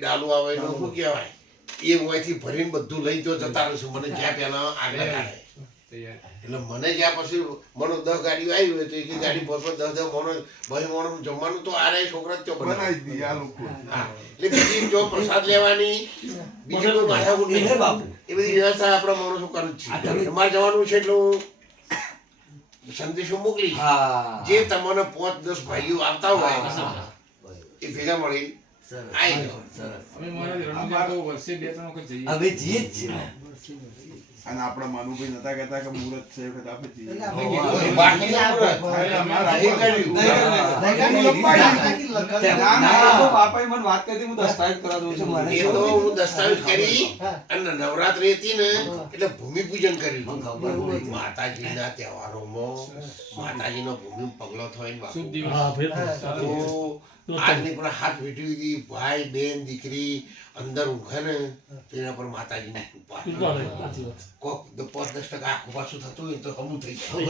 ડાલુ આવે એનું શું કહેવાય? એ મોંથી ભરીને બધું લઈ જો જતા રહેશું મને જ્યાં પહેલા આગળ કાઢે. એટલે મને જ્યાં પછી મનો દસ ગાડીઓ આવી હોય તો એક ગાડી બસો દસ દસ મણો ભાઈ મણો જમવાનું તો આ રહ્યા છોકરા તો બનાવી. દી આ લોકો. એટલે બીજી જો પ્રસાદ લેવાની બીજી કોઈ માથાકૂટ નહીં. બાપુ. એ બધી વ્યવસ્થા આપણા માણસો કરે જ છે. જવાનું છે એટલે હું સંદેશો મોકલી. જે તમને પાંચ દસ ભાઈઓ આવતા હોય એ ભેગા મળી અમે અને આપણા મનુભાઈ નતા કહેતા કે મુહૂર્ત છે ના કર્યું. બાપાએ મને વાત કરી હું દસ્તાવેજ દઉં છું. એ તો હું દસ્તાવેજ કરી અને નવરાત્રી હતી ને એટલે ભૂમિપૂજન કર્યું મને ખબર પડી. માતાજીના તહેવારોમાં માતાજીનો ભૂમિ પગલો થઈને આજની પણ હાથ વેઠી હતી. ભાઈ બેન દીકરી અંદર ઊંઘે ને તેના પર માતાજીની કૃપા. કોક દ- પાંચ દસ ટકા આખું પાછું થતું હોય તો હમું થઈ જાય.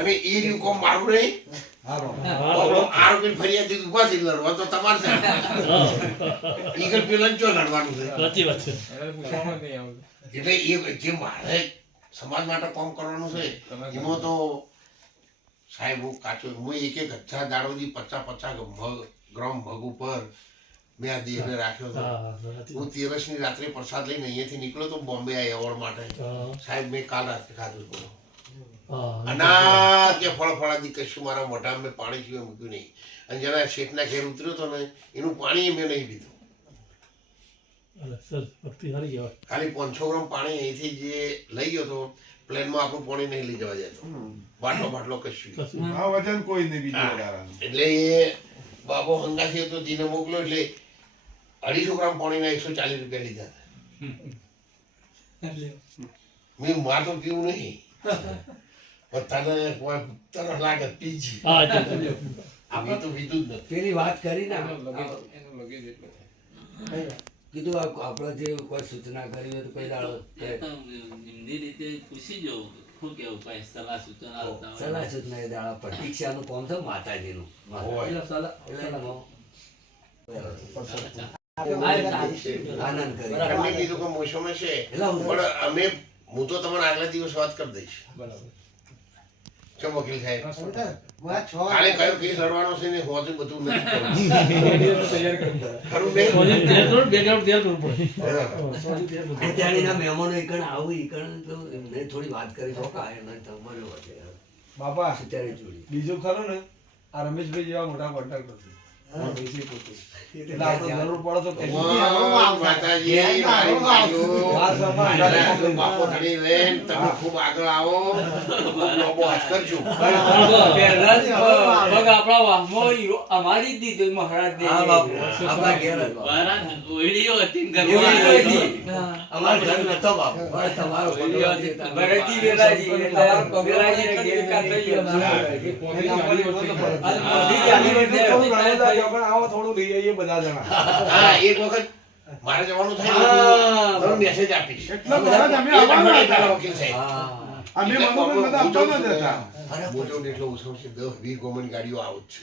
અને એ રહ્યું કોમ મારું નહીં? આરોપી ફરિયાદ દીધી ઊભા થઈ લડવા તો તમારે છે. ઈગલ પેલા ચો લડવાનું છે. એટલે એ જે મારે સમાજ માટે કામ કરવાનું છે એમાં તો સાહેબ હું કાચો હું એક એક હજાર દાડોથી પચાસ પચાસ ગ્રામ ભગ ઉપર મેં આ દેહને રાખ્યો હતો. હું તેરસ તેરસની રાત્રે પ્રસાદ લઈને અહીંયાથી નીકળ્યો તો બોમ્બે આ એવોર્ડ માટે. સાહેબ મેં કાલ રાત્રે ખાધું હતું. અનાજ કે ફળ ફળાદી કશું મારા મોઢામાં મેં પાણી સિવાય મૂક્યું નહીં. અને જેના શેઠના ઘેર ઉતર્યો હતો ને એનું પાણી મેં નહીં પીધું. ખાલી પાંચસો ગ્રામ પાણી અહીંથી જે લઈ ગયો હતો પ્લેનમાં આપણું પાણી નહીં લઈ જવા જતો બાટલો બાટલો કશું કશું. આ વજન કોઈ નહીં બીજું એટલે એ બાબો હંગાસી હતો જીને મોકલ્યો એટલે અઢીસો ગ્રામ પાણીના એકસો ચાલીસ રૂપિયા લીધા હતા. મેં માર તો પીવું નહીં. પણ તને કોઈ લાગે તો પીજી. તો પીધું જ નથી. પેલી વાત કરી ને. એનો લગેજ એટલો કીધું આપણે જે કોઈ સૂચના કરી હોય તો કોઈ દાડો એમની રીતે પૂછી જવું શું કેવું કઈ સલાહ સૂચન સલાહ સૂચના એ દાડા પ્રતીક્ષાનું કામ છે માતાજીનું. આનંદ કરી. મોસમ છે પણ અમે હું તો તમને આગલા દિવસ વાત કરી દઈશ. બરાબર. ચમ વકીલ સાહેબ કાલે કયો કેસ લડવાનો છે ને હોતું બધું નથી થોડી વાત કરી બાપા અત્યારે જોડી બીજું ખરું ને? આ રમેશભાઈ જેવા મોટા કોન્ટ્રાક્ટર ખૂબ આગળ આવો. ખૂબ કરજો. પગ આપણા વાહમાં અમારી જ દીધો મહારાજ હા બાપુ. આપણા ઘેર મહારાજ ઓયડીઓ હતી ને. અમારો ઘર નતો બાપુ. તમારો ઓયડીઓ હતી. ઘર ભરતજી વેલાજી ઘેર કાં થઈ ગયો. બધી આવો થોડું લઈ આવીએ બધા જણા. હા એક વખત મારે જવાનું થાય ને મેસેજ આપીશ. એટલે મહારાજ અમે આવવાના વકીલ સાહેબ. હા. અમે આવતા જાઉં જ હતા. મોટો એટલો ઓછો છે. દસ વીસ ગોમન ગાડીઓ આવું જ છે.